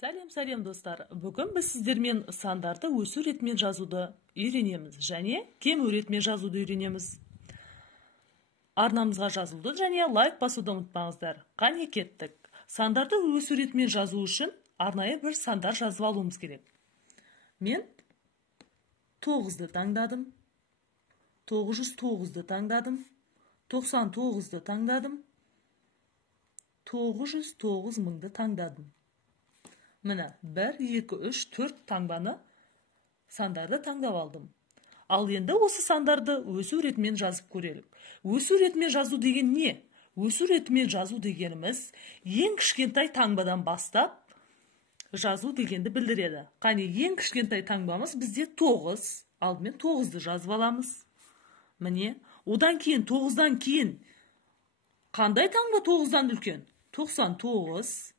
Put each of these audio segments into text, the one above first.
Сәлем достар. Бүгін біз сіздермен сандарды өсу ретімен жазуды үйренеміз және кему ретімен жазуды үйренеміз. Арнамызға жазылуды және лайк басуды ұмытпаңыздар. Қане кеттік. Сандарды өсу ретімен жазу үшін арнайы бір сандар жазып алуымыз керек. Мен 9-ды таңдадым. 909-ды таңдадым. 99-ды таңдадым. 909 мыңды таңдадым. Міне 1, 2, 3, 4 таңбаны сандарды таңдап алдым. Ал енді осы сандарды өсу ретімен жазып көрелік. Өсу ретімен жазу деген не? Өсу ретімен жазу дегеніміз ең кішкентай таңбадан бастап жазу дегенді білдіреді. Қане ең кішкентай таңбамыз бізде 9. Алдымен 9-ды жазып аламыз. Міне, одан кейін 9-дан кейін қандай таңба 9-дан үлкен? 99.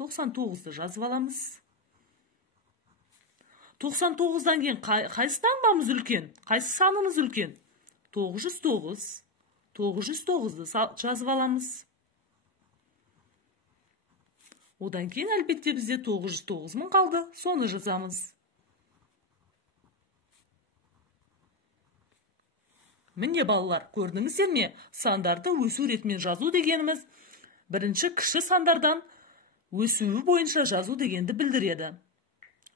99-ды жазып аламыз. 99-дан кейін қайсы таңбамыз үлкен? Қайсы санымыз үлкен? 909. 909-ды жазып аламыз. Одан кейін әлбетте бізде 909 мың қалды. Соны жазамыз. Міне балалар, көрдіңіздер ме? Сандарды өсу ретімен жазу дегеніміз бірінші кіші сандардан өсуі бойынша жазу дегенді білдіреді.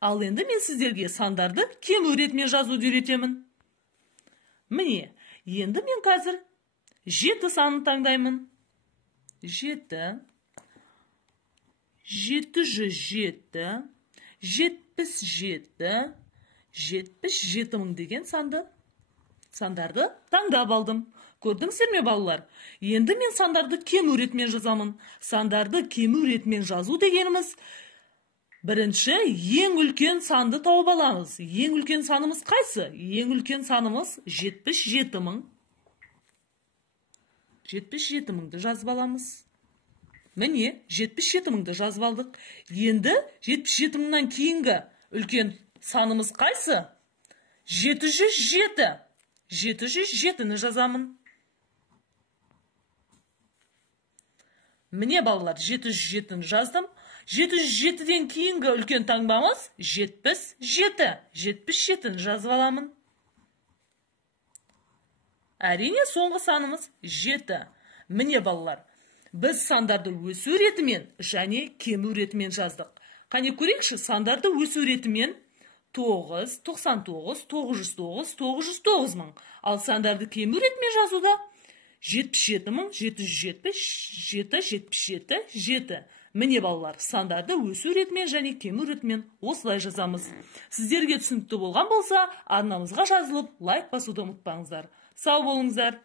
Ал енді мен сіздерге сандарды кему ретімен жазуды үйретемін. Міне, енді мен қазір 7 санын таңдаймын. 7, 707, 77, 77 мың деген сандарды таңдап алдым. Көрдіңіздер ме балалар? Енді мен сандарды кему ретімен жазамын. Сандарды кему ретімен жазу дегеніміз бірінші ең үлкен санды тауып аламыз. Ең үлкен санымыз қайсы? Ең үлкен санымыз 77 мың. 77 мыңды жазып аламыз. Міне, 77 мыңды жазып алдық. Енді 77 мыңнан кейінгі үлкен санымыз қайсы? 707. 707-ні жазамын. Міне балалар, 707-ні жаздым. 707-ден кейінгі үлкен таңбамыз 77. 77-ні жазып аламын. Әрине соңғы санымыз 7. Міне балалар, біз сандарды өсу ретімен және кему ретімен жаздық. Қане көрейікші, сандарды өсу ретімен 9, 99, 909, 909 мың. Ал сандарды кему ретімен жазуда 77 мың, 777, 77, 7. Міне балалар, сандарды өсу ретімен және кему ретімен осылай жазамыз. Сіздерге түсінікті болған болса, арнамызға жазылып, лайк басуды ұмытпаңыздар. Сау болыңыздар.